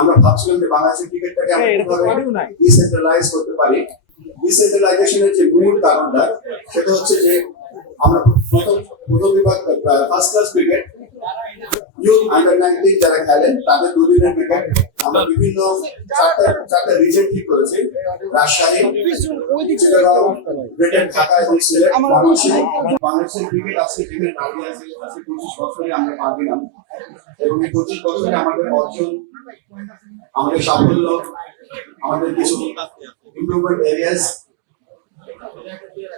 আমরা ভাবছিলাম যে বাংলাদেশের ক্রিকেটটাকে আমরা কিভাবে ডিসেন্ট্রালাইজ করতে পারি। ডিসেন্ট্রালাইজেশনের যে মূল কারণটা সেটা হচ্ছে যে আমরা প্রথম বিভাগ first class cricket youth under 19 যারা খেলেন তাদের দুদিনের ক্রিকেট আমরা বিভিন্ন চারটা রিজন ঠিক করেছি। রাজশাহী, চিটাগাং, ব্রিটেন, ঢাকা এবং সিলেট। বাংলাদেশের ক্রিকেট আজকে যেখানে দাঁড়িয়ে আছে আজকে 25 বছরে আমরা পা দিলাম এবং এই 25 বছরে আমাদের অর্জন, আমাদের সাফল্য, আমাদের কিছু ইমপ্রুভমেন্ট এরিয়াস,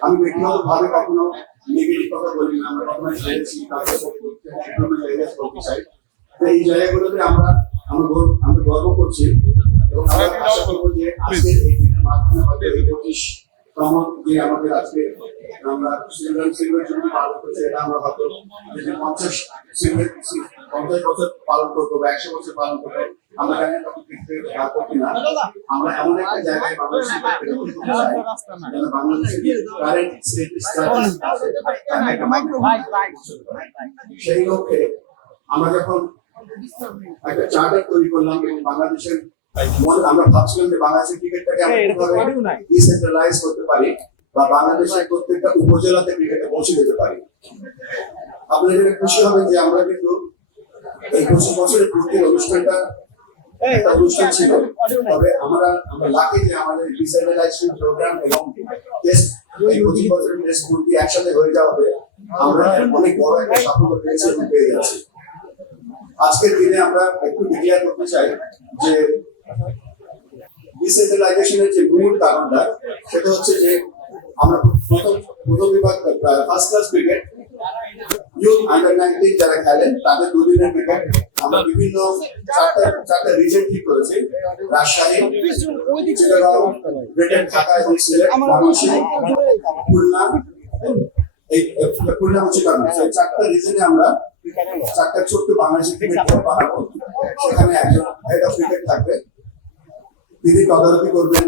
আমি ব্যক্তিগতভাবে কখনো নেগেটিভ কথা বলি না, আমরা কখনো হেরেছি ইমপ্রুভমেন্ট এরিয়াস বলতে চাই। তো এই জায়গাগুলোতে আমরা গর্ব করছি এবং আমরা আশা করবো যে আজকের এই দিনের মাধ্যমে হয়তো এই 25তম যে আমাদের আজকে আমরা সিলভার জুবলি পালন করছি, এটা আমরা হয়তো যদি 50 বছর পালন করবো বা 100 বছর পালন করবো আমরা জানি তখন করছি না। আমরা এমন একটা জায়গায় বাংলাদেশের কারেন্ট সেই লক্ষ্যে আমরা যখন একটা চার্টার তৈরি করলাম এবং বাংলাদেশের আমরা ভাবছিলাম যে বাংলাদেশের ক্রিকেটটাকে আমরা কিভাবে ডিসেন্ট্রালাইজ করতে পারি বা বাংলাদেশের প্রত্যেকটা উপজেলাতে ক্রিকেটে পৌঁছে দিতে পারি। আপনারা জেনে খুশি হবেন যে আমরা কিন্তু এই 25 বছরের পূর্তির অনুষ্ঠানটা একটা অনুষ্ঠান ছিল, তবে আমরা লাকি যে আমাদের ডিসেন্ট্রালাইজেশন প্রোগ্রাম এবং টেস্ট এই 25 বছরের টেস্ট পূর্তি একসাথে হয়ে যাওয়াতে আমরা অনেক বড় একটা সাফল্য পেয়েছি এবং পেয়ে যাচ্ছি। আজকের দিনে আমরা একটু ডিক্লেয়ার করতে চাই যে ডিসেন্ট্রালাইজেশনের যে মূল কারণটা সেটা হচ্ছে যে আমরা প্রথম বিভাগ first class cricket youth under 19 যারা খেলেন তাদের দুদিনের ক্রিকেট আমরা বিভিন্ন চারটা রিজন ঠিক করেছি। রাজশাহী, চিটাগাং, ব্রিটেন, ঢাকা এবং সিলেট। খুলনা চারটা রিজনে আমরা চারটা ছোট্ট বাংলাদেশের ক্রিকেট বোর্ড বানাবো। সেখানে একজন হেড অফ ক্রিকেট থাকবে, তিনি তদারকি করবেন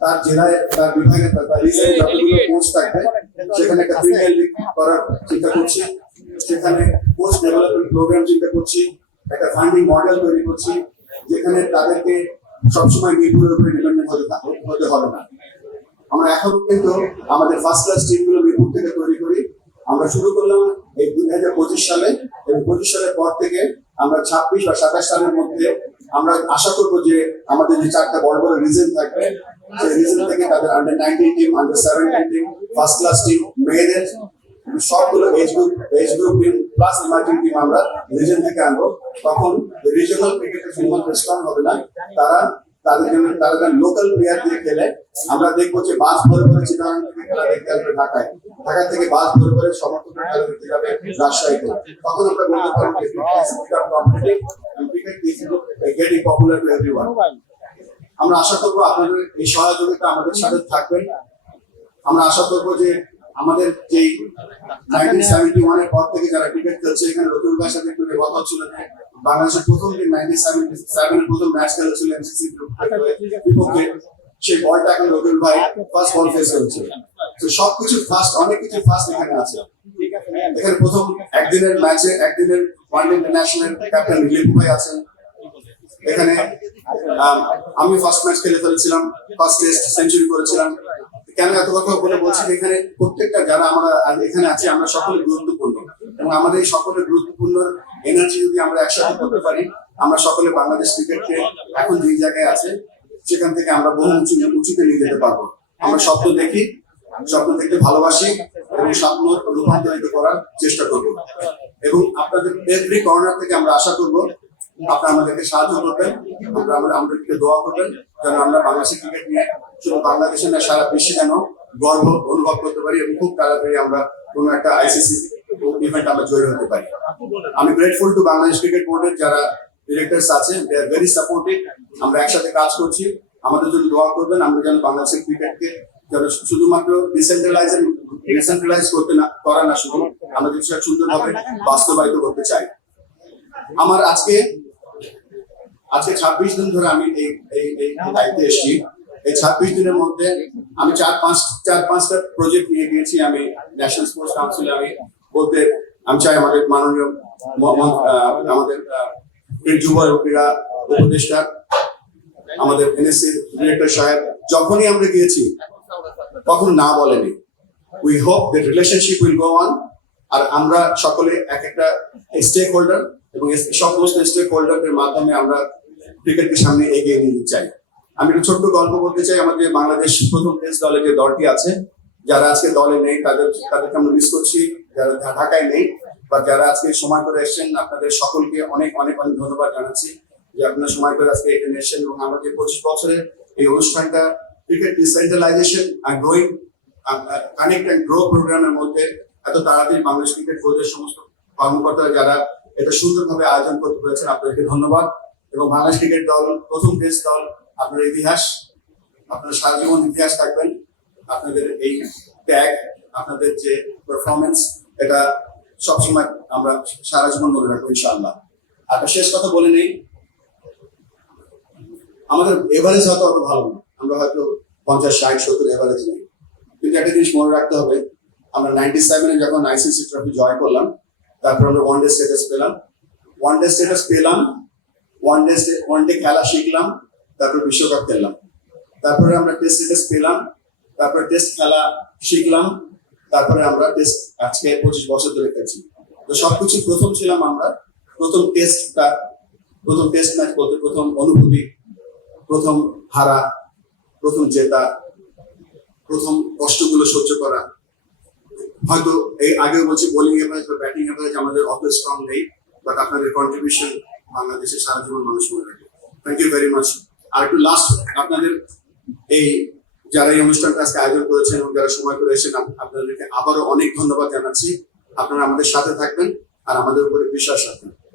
তার জেলায় তার বিভাগে তার রিজনে যতগুলো কোচ থাকবে সেখানে একটা প্রিমিয়ার লিগ করার চিন্তা করছি, সেখানে কোচ ডেভেলপমেন্ট প্রোগ্রাম চিন্তা করছি, একটা ফান্ডিং মডেল তৈরি করছি যেখানে তাদেরকে সবসময় মিরপুরের উপরে ডিপেন্ডেন্ট হতে হবে না। আমরা এখনো কিন্তু আমাদের ফার্স্ট ক্লাস টিমগুলো মিরপুর থেকে তৈরি করি। আমরা শুরু করলাম এই 2025 সালে এবং 25 সালের পর থেকে আমরা 26 বা 27 সালের মধ্যে আমরা আশা করবো যে আমাদের যে চারটা বড় বড় রিজন থাকবে সেই রিজন থেকে তাদের under 19 team, under 17 team, first class team, মেয়েদের সবগুলো age group team plus emerging team আমরা রিজন থেকে আনবো। তখন রিজনাল ক্রিকেটের শুধুমাত্র স্ট্রং হবে না, তারা লোকাল প্লেয়ার দিয়ে খেলে আমরা দেখবো যে বাস ভরে ভরে চিটাগাং থেকে খেলা দেখতে আসবে ঢাকায়, ঢাকা থেকে বাস ভরে ভরে সমর্থকরা খেলা দেখতে যাবে রাজশাহীতে। তখন আমরা বলতে পারবো গেটিং পপুলার টু এভরিওয়ান। আমরা আশা করবো আপনাদের এই সহযোগিতা আমাদের সাথে থাকবেন। আমরা আশা করবো যে আমাদের যে 1971 এর পর থেকে যারা ক্রিকেট খেলছে, এখানে রতুল ভাইয়ের সাথে একটু কথা হচ্ছিল যে বাংলাদেশের প্রথম দিন 1977 এর প্রথম ম্যাচ খেলেছিল এমসিসি বিপক্ষে, সেই বলটা এখন রতুল ভাই ফার্স্ট বল ফেস করেছে। তো সবকিছু ফার্স্ট, অনেক কিছু ফার্স্ট এখানে আছে। এখানে প্রথম একদিনের ম্যাচে একদিনের ওয়ানডে ইন্টারন্যাশনাল ক্যাপ্টেন লিপু ভাই আছেন। এখানে আমি ফার্স্ট ম্যাচ খেলে ফেলেছিলাম, ফার্স্ট টেস্ট সেঞ্চুরি করেছিলাম। কেন এত কথা বলে বলছি, এখানে প্রত্যেকটা যারা আমরা এখানে আছি আমরা সকলে গুরুত্বপূর্ণ এবং আমাদের এই সকলের গুরুত্বপূর্ণ এনার্জি যদি আমরা একসাথে করতে পারি, আমরা সকলে বাংলাদেশ ক্রিকেটকে এখন যে জায়গায় আছে সেখান থেকে আমরা বহু উঁচুতে নিয়ে যেতে পারবো। আমরা স্বপ্ন দেখি, স্বপ্ন দেখতে ভালোবাসি এবং স্বপ্ন রূপান্তরিত করার চেষ্টা করব এবং আপনাদের এভরি কর্নার থেকে আমরা আশা করব আপনারা আমাদেরকে সাহায্য করবেন, আমাদেরকে দোয়া করবেন যেন আমরা বাংলাদেশের ক্রিকেট নিয়ে শুধু বাংলাদেশে না সারা বিশ্বে যেন গর্ব অনুভব করতে পারি এবং খুব তাড়াতাড়ি আমরা কোনো একটা আইসিসি ইভেন্ট আমরা জয়ী হতে পারি। আমি গ্রেটফুল টু বাংলাদেশ ক্রিকেট বোর্ডের যারা ডিরেক্টরস আছে, দে আর ভেরি সাপোর্টিভ। আমরা একসাথে কাজ করছি, আমাদের জন্য দোয়া করবেন। আমরা যেন বাংলাদেশের ক্রিকেটকে যেন শুধুমাত্র ডিসেন্ট্রালাইজ করতে না করা না, শুধু আমরা জিনিসটা সুন্দরভাবে বাস্তবায়িত করতে চাই। আমার আজকে 26 দিন ধরে আমি এই দায়িত্বে এসেছি। এই 26 দিনের মধ্যে আমি চার পাঁচটা প্রজেক্ট নিয়ে গিয়েছি। আমি ন্যাশনাল স্পোর্টস কাউন্সিলে আমি চাই আমাদের মাননীয় আমাদের যুব ক্রীড়া উপদেষ্টা, আমাদের এনএসসি ডিরেক্টর সাহেব, যখনই আমরা গিয়েছি কখনো না বলেনি। We hope that relationship will go on. আর আমরা সকলে এক একটা স্টেক হোল্ডার এবং সমস্ত স্টেক হোল্ডারের মাধ্যমে আমরা ক্রিকেটকে সামনে এগিয়ে নিয়ে চাই। আমি একটা ছোট্ট গল্প বলতে চাই। আমাদের বাংলাদেশ প্রথম টেস্ট দলে যে দলটি আছে, যারা আজকে দলে নেই তাদেরকে আমরা মিস করছি, যারা ঢাকায় নেই বা যারা আজকে সময় করে এসেছেন, আপনাদের সকলকে অনেক অনেক অনেক ধন্যবাদ জানাচ্ছি যে আপনারা সময় করে আজকে এখানে এসেছেন। এবং আমাদের 25 বছরের এই অনুষ্ঠানটা ক্রিকেট ডিসেন্ট্রালাইজেশন আর গ্রোয়িং কানেক্ট অ্যান্ড গ্রো প্রোগ্রামের মধ্যে এত তাড়াতাড়ি বাংলাদেশ ক্রিকেট বোর্ডের সমস্ত কর্মকর্তারা যারা এটা সুন্দরভাবে আয়োজন করতে পেরেছেন, আপনাদেরকে ধন্যবাদ। এবং বাংলাদেশ ক্রিকেট দল প্রথম টেস্ট দল, আপনার ইতিহাস, আপনারা সারা জীবন ইতিহাস থাকবেন। আপনাদের এই ত্যাগ, আপনাদের যে পারফরমেন্স, এটা সবসময় আমরা সারা জীবন মনে রাখবো ইনশাআল্লাহ। আর শেষ কথা বলে নেই, আমাদের এভারেজ হয়তো অত ভালো না, আমরা হয়তো 50, 60, 70 এভারেজ নেই, কিন্তু একটা জিনিস মনে রাখতে হবে, আমরা 97-এ যখন আইসিসি ট্রফি জয় করলাম, তারপর আমরা ওয়ান ডে স্ট্যাটাস পেলাম, ওয়ান ডে খেলা শিখলাম, তারপর বিশ্বকাপ খেললাম, তারপরে আমরা টেস্ট স্ট্যাটাস পেলাম, তারপরে টেস্ট খেলা শিখলাম, তারপরে আমরা টেস্ট আজকে 25 বছর ধরে খেলছি। তো সবকিছু প্রথম ছিলাম আমরা। প্রথম টেস্ট ম্যাচ বলতে প্রথম অনুভূতি, প্রথম হারা, প্রথম জেতা, প্রথম কষ্টগুলো সহ্য করা। হয়তো এই আগেও বলছি বোলিং এভারেজ বা ব্যাটিং এভারেজ আমাদের অত স্ট্রং নেই, বাট আপনাদের কন্ট্রিবিউশন বাংলাদেশের সারা জীবন মানুষ মনে রাখে। Thank you very much. আর একটু লাস্ট, আপনাদের এই যারা এই অনুষ্ঠানটা আজকে আয়োজন করেছেন এবং যারা সময় করে এসেছেন, আপনাদেরকে আবারও অনেক ধন্যবাদ জানাচ্ছি। আপনারা আমাদের সাথে থাকবেন আর আমাদের উপরে বিশ্বাস রাখবেন।